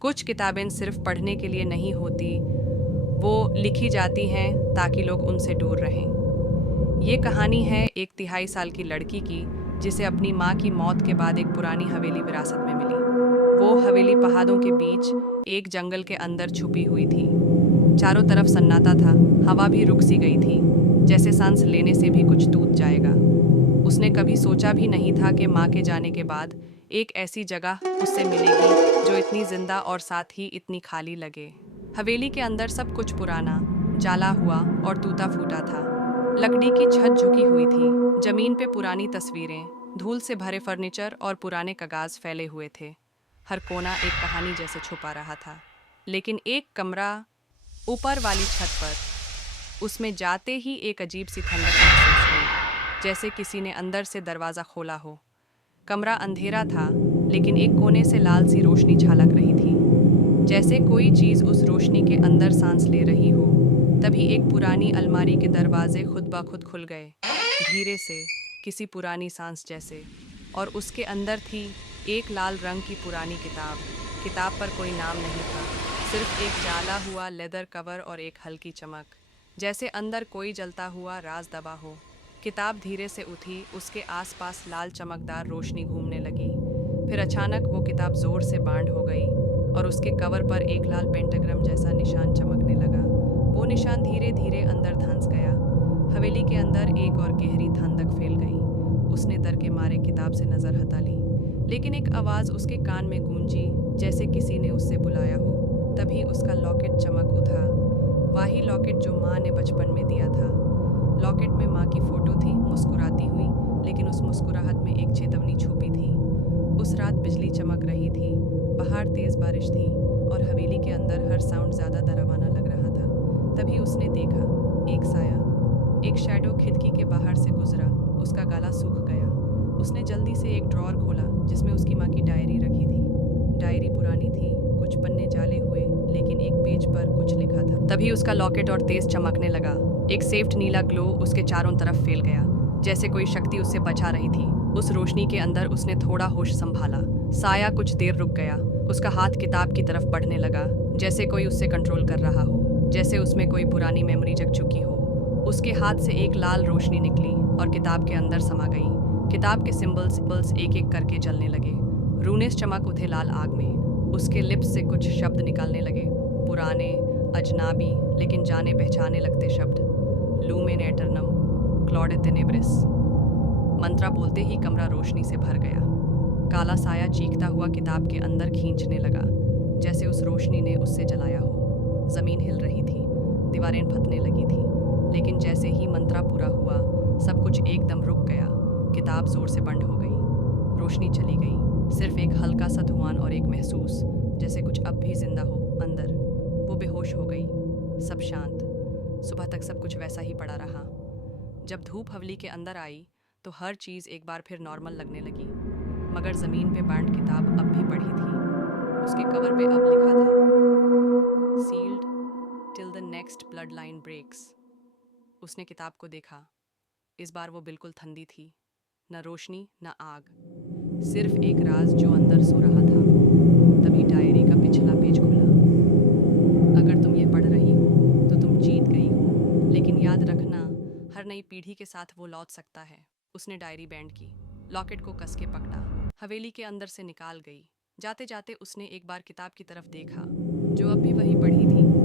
कुछ किताबें सिर्फ पढ़ने के लिए नहीं होती, वो लिखी जाती हैं ताकि लोग उनसे दूर रहें। ये कहानी है एक 3.5 साल की लड़की की जिसे अपनी माँ की मौत के बाद एक पुरानी हवेली विरासत में मिली। वो हवेली पहाड़ों के बीच एक जंगल के अंदर छुपी हुई थी। चारों तरफ सन्नाटा था, हवा भी रुक सी गई थी, जैसे सांस लेने से भी कुछ टूट जाएगा। उसने कभी सोचा भी नहीं था कि माँ के जाने के बाद एक ऐसी जगह उससे मिलेगी जो इतनी जिंदा और साथ ही इतनी खाली लगे। हवेली के अंदर सब कुछ पुराना, जाला हुआ और टूटा फूटा था। लकड़ी की छत झुकी हुई थी, जमीन पे पुरानी तस्वीरें, धूल से भरे फर्नीचर और पुराने कागज फैले हुए थे। हर कोना एक कहानी जैसे छुपा रहा था। लेकिन एक कमरा ऊपर वाली छत पर, उसमें जाते ही एक अजीब सी ठंडक महसूस हुई, जैसे किसी ने अंदर से दरवाज़ा खोला हो। कमरा अंधेरा था, लेकिन एक कोने से लाल सी रोशनी झलक रही थी, जैसे कोई चीज़ उस रोशनी के अंदर सांस ले रही हो। तभी एक पुरानी अलमारी के दरवाजे खुद ब खुद खुल गए, धीरे से, किसी पुरानी सांस जैसे। और उसके अंदर थी एक लाल रंग की पुरानी किताब। किताब पर कोई नाम नहीं था, सिर्फ एक जाला हुआ लेदर कवर और एक हल्की चमक, जैसे अंदर कोई जलता हुआ राज दबा हो। किताब धीरे से उठी, उसके आसपास लाल चमकदार रोशनी घूमने लगी। फिर अचानक वो किताब जोर से बांड हो गई और उसके कवर पर एक लाल पेंटाग्राम जैसा निशान चमकने लगा। वो निशान धीरे धीरे अंदर धंस गया। हवेली के अंदर एक और गहरी ठंडक फैल गई। उसने डर के मारे किताब से नजर हटा ली, लेकिन एक आवाज़ उसके कान में गूंजी, जैसे किसी ने उससे बुलाया हो। तभी उसका लॉकेट चमक उठा, वही लॉकेट जो माँ ने बचपन में दिया था। लॉकेट में माँ की फोटो थी, मुस्कुराती हुई, लेकिन उस मुस्कुराहट में एक चेतावनी छुपी थी। उस रात बिजली चमक रही थी, बाहर तेज बारिश थी और हवेली के अंदर हर साउंड ज़्यादा डरावना लग रहा था। तभी उसने देखा, एक साया, एक शैडो खिड़की के बाहर से गुजरा। उसका गला सूख गया। उसने जल्दी से एक ड्रॉअर खोला जिसमें उसकी माँ की डायरी रखी थी। डायरी पुरानी थी, कुछ पन्ने जाले हुए, लेकिन एक पेज पर कुछ लिखा था। तभी उसका लॉकेट और तेज चमकने लगा। एक सेफ्ट नीला ग्लो उसके चारों तरफ फैल गया, जैसे कोई शक्ति उससे बचा रही थी। उस रोशनी के अंदर उसने थोड़ा होश संभाला। साया कुछ देर रुक गया। उसका हाथ किताब की तरफ बढ़ने लगा, जैसे कोई उससे कंट्रोल कर रहा हो, जैसे उसमें कोई पुरानी मेमोरी जग चुकी हो। उसके हाथ से एक लाल रोशनी निकली और किताब के अंदर समा गई। किताब के सिंबल्स एक एक करके जलने लगे। रूनेस चमक उठे लाल आग में। उसके लिप्स से कुछ शब्द निकलने लगे, पुराने, अजनाबी, लेकिन जाने पहचाने लगते शब्द। लूमेन एटर्नम, क्लॉडे तेनेब्रिस। मंत्रा बोलते ही कमरा रोशनी से भर गया। काला साया चीखता हुआ किताब के अंदर खींचने लगा, जैसे उस रोशनी ने उससे जलाया हो। जमीन हिल रही थी, दीवारें फटने लगी थी, लेकिन जैसे ही मंत्रा पूरा हुआ, सब कुछ एकदम रुक गया। किताब जोर से बंद हो गई, रोशनी चली गई, सिर्फ एक हल्का सा धुआं और एक महसूस, जैसे कुछ अब भी जिंदा हो अंदर। वो बेहोश हो गई। सब शांत। सुबह तक सब कुछ वैसा ही पड़ा रहा। जब धूप हवेली के अंदर आई तो हर चीज़ एक बार फिर नॉर्मल लगने लगी, मगर ज़मीन पे बंद किताब अब भी पड़ी थी। उसके कवर पे अब लिखा था, sealed till the next blood line breaks. उसने किताब को देखा। इस बार वो बिल्कुल ठंडी थी, न रोशनी न आग, सिर्फ एक राज जो अंदर सो रहा था। तभी डायरी का पिछला पेज खुला। अगर तुम ये पढ़ रही हो तो तुम जीत गई हो, लेकिन याद रखना, हर नई पीढ़ी के साथ वो लौट सकता है। उसने डायरी बैंड की, लॉकेट को कस के पकड़ा, हवेली के अंदर से निकाल गई। जाते जाते उसने एक बार किताब की तरफ देखा, जो अब भी वही पढ़ी थी।